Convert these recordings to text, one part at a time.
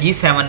G7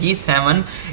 G7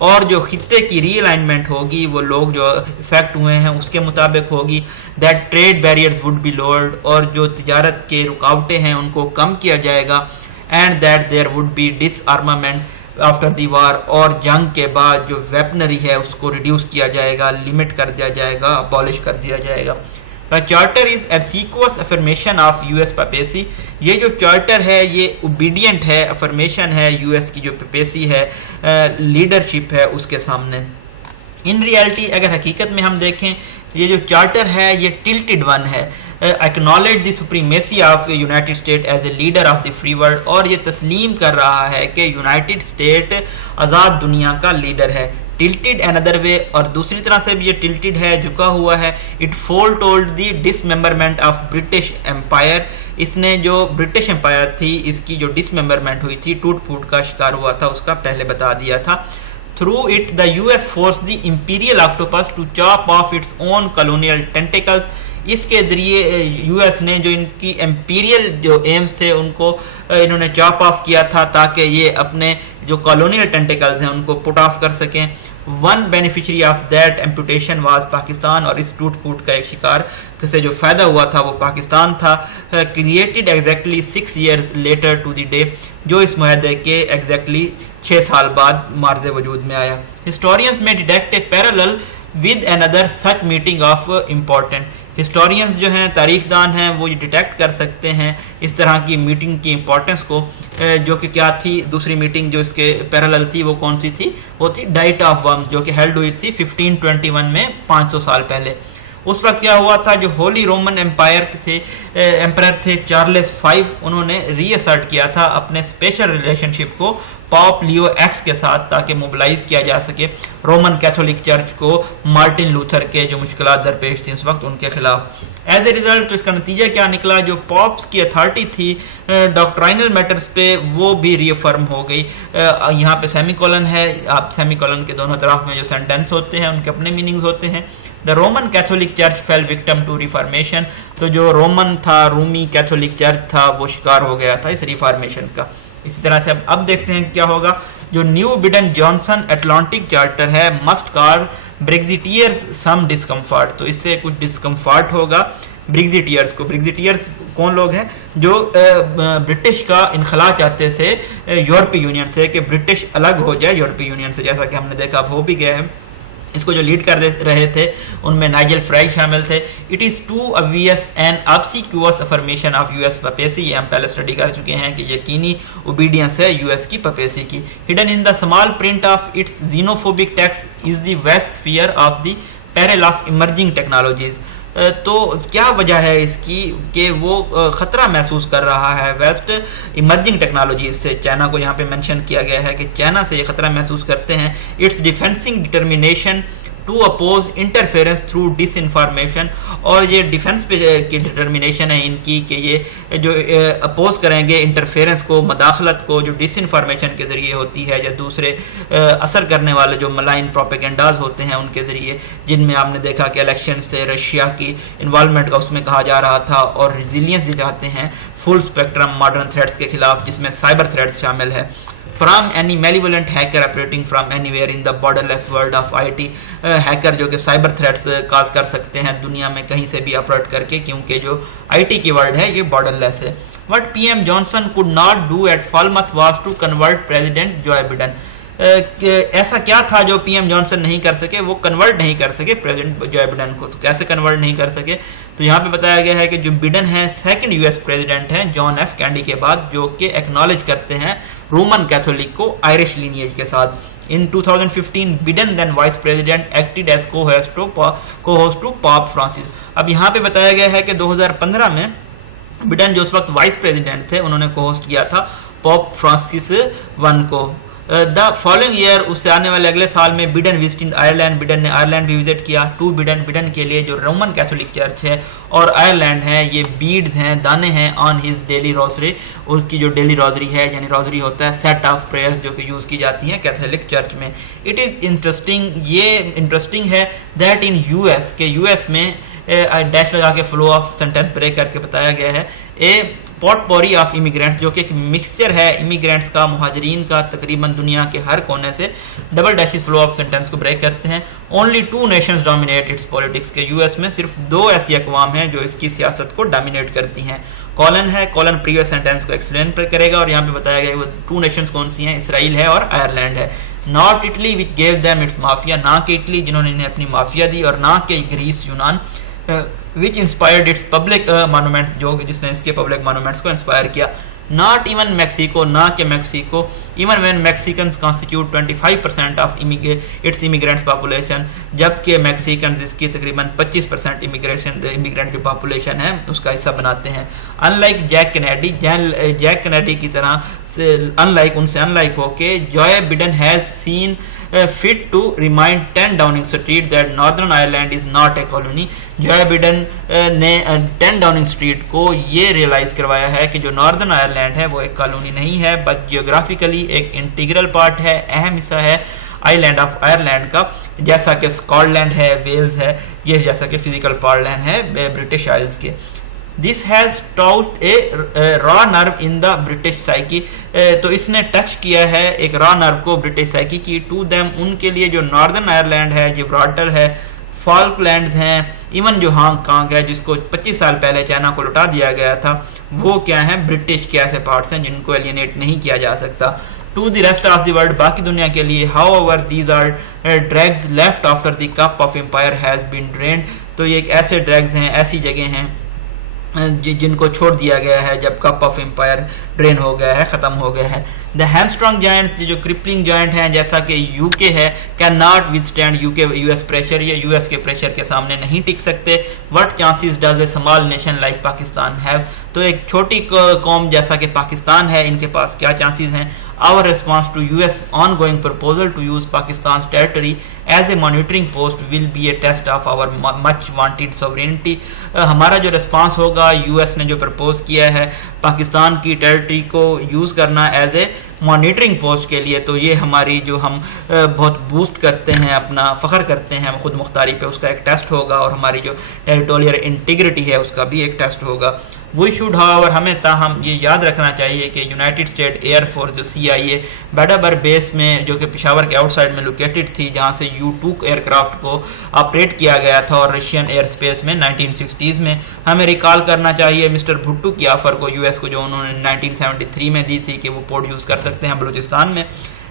اور جو خطے کی ری الائنمنٹ ہوگی وہ لوگ جو افیکٹ ہوئے ہیں اس کے مطابق ہوگی. That trade barriers would be lowered, اور جو تجارت کے رکاوٹیں ہیں ان کو کم کیا جائے گا. And that there would be disarmament after the war, اور جنگ کے بعد جو ویپنری ہے اس کو ریڈیوس کیا جائے گا, لمٹ کر دیا جائے گا, ابالش کر دیا جائے گا. Charter is obsequious affirmation of U S papacy. یہ جو چارٹر ہے یہ اوبیڈینٹ ہے, افرمیشن ہے یو ایس کی جو پیپیسی ہے, لیڈرشپ ہے اس کے سامنے. ان ریالٹی اگر حقیقت میں ہم دیکھیں یہ جو چارٹر ہے یہ ٹلٹڈ ون ہے. acknowledge the supremacy of United States as a leader of the free world, اور یہ تسلیم کر رہا ہے کہ یونائٹڈ اسٹیٹ آزاد دنیا کا لیڈر ہے. tilted another way, اور دوسری طرح سے بھی یہ tilted ہے, جھکا ہوا ہے. it foretold the dismemberment of British Empire, اس نے جو برٹش امپائر تھی اس کی جو ڈسممبرمنٹ ہوئی تھی, ٹوٹ پھوٹ کا شکار ہوا تھا, اس کا پہلے بتا دیا تھا. Through it the US forced the imperial octopus to chop off its own colonial tentacles. اس کے ذریعے یو ایس نے جو ان کی امپیریل جو ایمز تھے ان کو انہوں نے چاپ آف کیا تھا تاکہ یہ اپنے جو کالونیل ٹینٹیکلز ہیں ان کو پٹ آف کر سکیں. One beneficiary of that amputation was Pakistan, اور اس ٹوٹ پھوٹ کا ایک شکار سے جو فائدہ ہوا تھا وہ پاکستان تھا. Created exactly 6 years later to the day, جو اس معاہدے کے ایگزیکٹلی 6 سال بعد مارز وجود میں آیا. ہسٹورینز میں detect a parallel with another such meeting of important. Historians جو ہیں, تاریخ دان ہیں, وہ یہ ڈیٹیکٹ کر سکتے ہیں اس طرح کی میٹنگ کی امپورٹنس کو, جو کہ کیا تھی دوسری میٹنگ جو اس کے پیرالل تھی وہ کون سی تھی, وہ تھی ڈائٹ آف ورمز, جو کہ ہیلڈ ہوئی تھی 1521 میں 500 سال پہلے. اس وقت کیا ہوا تھا, جو ہولی رومن ایمپرر تھے چارلس 5, انہوں نے ری اسرٹ کیا تھا اپنے اسپیشل ریلیشن شپ کو پاپ لیو ایکس کے ساتھ تاکہ موبلائز کیا جا سکے رومن کیتھولک چرچ کو مارٹن لوتھر کے جو مشکلات درپیش تھیں اس وقت ان کے خلاف. ایز اے ریزلٹ تو اس کا نتیجہ کیا نکلا, جو پاپس کی اتھارٹی تھی ڈاکٹرائنل میٹرز پہ وہ بھی ری افرم ہو گئی. یہاں پہ سیمی کولن ہے, آپ سیمی کولن کے دونوں طرف میں جو سینٹینس ہوتے ہیں ان کے اپنے میننگز ہوتے ہیں. The Roman Catholic church fell victim to reformation, تو جو رومن تھا, رومی کیتھولک چرچ تھا, وہ شکار ہو گیا تھا اس ریفارمیشن کا. اسی طرح سے اب دیکھتے ہیں کیا ہوگا. جو نیو بڈن جانسن اٹلانٹک چارٹر ہے مسٹ کار بریگزیٹیئرز سم ڈسکمفرٹ, تو اس سے کچھ ڈسکمفرٹ ہوگا بریگزیٹیئرز کو. بریگزیٹیئرز کون لوگ ہیں, جو برٹش کا انخلاء چاہتے تھے یورپی یونین سے, کہ برٹش الگ ہو جائے یورپی یونین سے, جیسا کہ ہم نے دیکھا اب ہو بھی گیا ہے. اس کو جو لیڈ کر رہے تھے ان میں نائجل فرائی شامل تھے. It is too obvious and obsequious affirmation of US papacy, یہ ہم پہلے اسٹڈی کر چکے ہیں کہ یقینی اوبیڈینس ہے یو ایس کی پپیسی کی. hidden in the small print of its xenophobic text is the vast fear of the peril of emerging technologies. تو کیا وجہ ہے اس کی کہ وہ خطرہ محسوس کر رہا ہے ویسٹ ایمرجنگ ٹیکنالوجیز سے. چائنا کو یہاں پہ مینشن کیا گیا ہے کہ چائنا سے یہ خطرہ محسوس کرتے ہیں. Its defencing determination to oppose interference through disinformation, اور یہ ڈیفنس پہ کی ڈٹرمینیشن ہے ان کی کہ یہ جو اپوز کریں گے انٹرفیئرنس کو, مداخلت کو, جو ڈس انفارمیشن کے ذریعے ہوتی ہے یا دوسرے اثر کرنے والے جو ملائن پروپیگنڈاز ہوتے ہیں ان کے ذریعے, جن میں آپ نے دیکھا کہ الیکشن سے رشیا کی انوالومنٹ کا اس میں کہا جا رہا تھا, اور ریزیلینس یہ چاہتے ہیں فل اسپیکٹرم ماڈرن تھریٹس کے خلاف جس میں سائبر تھریٹس شامل ہے. From any malevolent hacker operating from anywhere in the borderless world of IT, hacker جو کہ سائبر تھریٹس کاز کر سکتے ہیں دنیا میں کہیں سے بھی آپریٹ کر کے, کیونکہ جو IT کی ورلڈ ہے یہ بارڈر لیس ہے. What PM Johnson could not do at Falmouth was to convert President Joe Biden. ایسا کیا تھا جو پی ایم جانسن نہیں کر سکے, وہ کنورٹ نہیں کر سکے پریزیڈنٹ جو بائیڈن کو. تو کیسے کنورٹ نہیں کر سکے, تو یہاں پہ بتایا گیا ہے کہ جو بائیڈن ہیں سیکنڈ یو ایس پریزیڈنٹ ہیں جان ایف کینڈی کے بعد, جو کہ ایکنالج کرتے ہیں رومن کیتھولک کو آئرش لینیج کے ساتھ. In 2015, Biden then vice president acted as co-host to Pope Francis. اب یہاں پہ بتایا گیا ہے کہ 2015 میں بائیڈن جو اس وقت وائس پریزیڈنٹ تھے انہوں نے کو-ہوسٹ کیا تھا پوپ فرانسس ون کو. دا فالوئنگ ایئر, اس سے آنے والے اگلے سال میں بائیڈن وزٹنگ آئرلینڈ, بائیڈن نے آئرلینڈ بھی وزٹ کیا. ٹو بائیڈن کے لیے جو رومن کیتھولک چرچ ہے اور آئرلینڈ ہے, یہ بیڈز ہیں, دانے ہیں آن ہز ڈیلی روزری, اس کی جو ڈیلی روزری ہے, یعنی روزری ہوتا ہے سیٹ آف پریئرز جو کہ یوز کی جاتی ہیں کیتھولک چرچ میں. اٹ از انٹرسٹنگ, یہ انٹرسٹنگ ہے دیٹ ان یو ایس, کہ یو ایس میں ڈیش لگا کے فلو آف سینٹینس بریک کر کے بتایا گیا ہے, اے پوٹ پوری آف امیگرینٹس، جو کہ ایک مکسچر ہے امیگرینٹس کا، مہاجرین کا، تقریباً دنیا کے ہر کونے سے. Double dashes flow of sentence کو بریک کرتے ہیں. Only 2 nations dominate its politics, کے یو ایس میں صرف 2 ایسی اقوام ہیں جو اس کی سیاست کو ڈومینیٹ کرتی ہیں. کالن ہے، کالن پریویس سینٹینس کو ایکسپلین کرے گا اور یہاں پہ بتایا گیا وہ 2 نیشنز کون سی ہیں، اسرائیل ہے اور آئرلینڈ ہے. Not Italy which gave them its mafia, نہ کہ اٹلی جنہوں نے انہیں اپنی مافیا دی، اور نہ کہ گریس یونان which inspired its public monuments، جو جس نے اس کے پبلک مانومنٹس کو انسپائر کیا. not even میکسیکو، نہ کہ Mexico even when Mexicans constitute 25% of its immigrants population، جبکہ میکسیکنز اس کی تقریباً 25% امیگرینٹ جو پاپولیشن ہے اس کا حصہ بناتے ہیں. unlike Jack Kennedy, Jack Kennedy کی طرح سے ان سے انلائک ہو کے joy Biden has seen fit to remind 10 Downing Street that Northern Ireland is not a colony. Joy Biden نے 10 ڈاؤننگ اسٹریٹ کو یہ ریئلائز کروایا ہے کہ جو ناردرن آئرلینڈ ہے وہ ایک کالونی نہیں ہے، بٹ جیوگرافیکلی ایک انٹیگرل پارٹ ہے، اہم حصہ ہے آئی لینڈ آف آئرلینڈ کا، جیسا کہ اسکاٹ لینڈ ہے، ویلز ہے، یہ جیسا کہ فزیکل پارٹ لینڈ ہے برٹش آئلز کے. This has touched a raw nerve in the British psyche، تو اس نے ٹچ کیا ہے ایک را نرو کو برٹش سائیکی کی. ٹو دیم، ان کے لیے جو ناردرن آئرلینڈ ہے، جبرالٹر ہے، فالک لینڈز ہیں، ایون جو ہانگ کانگ ہے جس کو 25 سال پہلے چائنا کو لٹا دیا گیا تھا، وہ کیا ہیں، برٹش کے ایسے پارٹس ہیں جن کو ایلینیٹ نہیں کیا جا سکتا. To the rest of the world, باقی دنیا کے لیے، however these are dregs left after the cup of empire has been drained, تو یہ ایک ایسے ڈریگز ہیں، ایسی جگہ ہیں جن کو چھوڑ دیا گیا ہے جب کپ آف امپائر ڈرین ہو گیا ہے، ختم ہو گیا ہے. دا ہیمسٹرانگ جائنٹس، جو کرپلنگ جائنٹ ہیں جیسا کہ یو کے ہے، can not with stand U S pressure, یہ یو ایس کے پریشر کے سامنے نہیں ٹک سکتے. What chances does a small nation like Pakistan have, تو ایک چھوٹی قوم جیسا کہ پاکستان ہے ان کے پاس کیا چانسز ہیں. Our response to US ongoing proposal to use Pakistan's territory as a monitoring post will be a test of our much wanted sovereignty. ہمارا جو رسپانس ہوگا US نے جو پرپوز کیا ہے پاکستان کی ٹیریٹری کو یوز کرنا ایز اے مانیٹرنگ پوسٹ کے لیے، تو یہ ہماری جو ہم بہت بوسٹ کرتے ہیں، اپنا فخر کرتے ہیں خود مختاری پہ، اس کا ایک ٹیسٹ ہوگا، اور ہماری جو ٹیریٹوریل انٹیگریٹی ہے اس کا بھی ایک ٹیسٹ ہوگا. وی شوڈ ہاؤور، ہمیں تاہم یہ یاد رکھنا چاہیے کہ یونائٹڈ اسٹیٹ ایئر فورس جو CIA بیڈابر بیس میں، جو کہ پشاور کے آؤٹ سائڈ میں لوکیٹڈ تھی، جہاں سے U-2 ایئر کرافٹ کو آپریٹ کیا گیا تھا اور رشین ایئر اسپیس میں 1960s میں، ہمیں ریکال کرنا چاہیے مسٹر بھٹو کی آفر کو US کو جو انہوں نے 1973 میں دی تھی کہ وہ پورٹ یوز کر سکتے ہیں بلوچستان میں.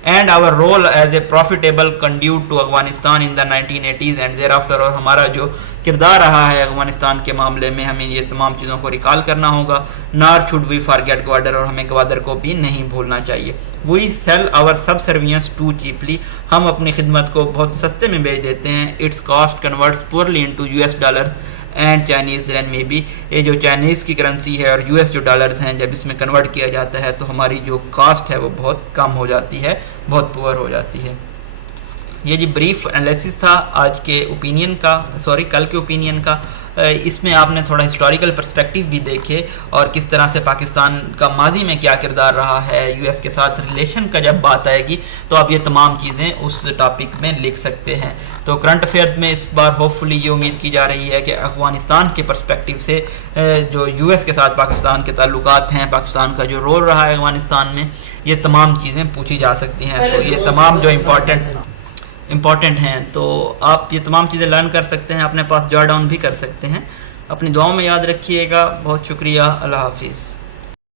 And our role as a profitable conduit to Afghanistan in the 1980s and thereafter, اور ہمارا جو کردار رہا ہے افغانستان کے معاملے میں، ہمیں یہ تمام چیزوں کو ریکال کرنا ہوگا. نار شوڈ وی فارگیٹ گوادر، اور ہمیں گوادر کو بھی نہیں بھولنا چاہیے. We sell our subservience too cheaply, ہم اپنی خدمت کو بہت سستے میں بیچ دیتے ہیں. Its cost converts poorly into US dollar and Chinese رین میں بھی، یہ جو چائنیز کی کرنسی ہے اور US جو ڈالرز ہیں، جب اس میں کنورٹ کیا جاتا ہے تو ہماری جو کاسٹ ہے وہ بہت کم ہو جاتی ہے، بہت پور ہو جاتی ہے. یہ جی بریف انالیسس تھا آج کے اوپینین کا، کل کے اوپینین کا. اس میں آپ نے تھوڑا ہسٹوریکل پرسپیکٹیو بھی دیکھے اور کس طرح سے پاکستان کا ماضی میں کیا کردار رہا ہے US کے ساتھ ریلیشن کا. جب بات آئے گی تو آپ یہ تمام چیزیں اس ٹاپک میں لکھ سکتے ہیں. تو کرنٹ افیئر میں اس بار ہوپ فلی یہ امید کی جا رہی ہے کہ افغانستان کے پرسپیکٹیو سے جو US کے ساتھ پاکستان کے تعلقات ہیں، پاکستان کا جو رول رہا ہے افغانستان میں، یہ تمام چیزیں پوچھی جا سکتی ہیں. تو یہ تمام جو امپورٹنٹ ہیں، تو آپ یہ تمام چیزیں لرن کر سکتے ہیں، اپنے پاس جوٹ ڈاؤن بھی کر سکتے ہیں. اپنی دعاؤں میں یاد رکھیے گا. بہت شکریہ. اللہ حافظ.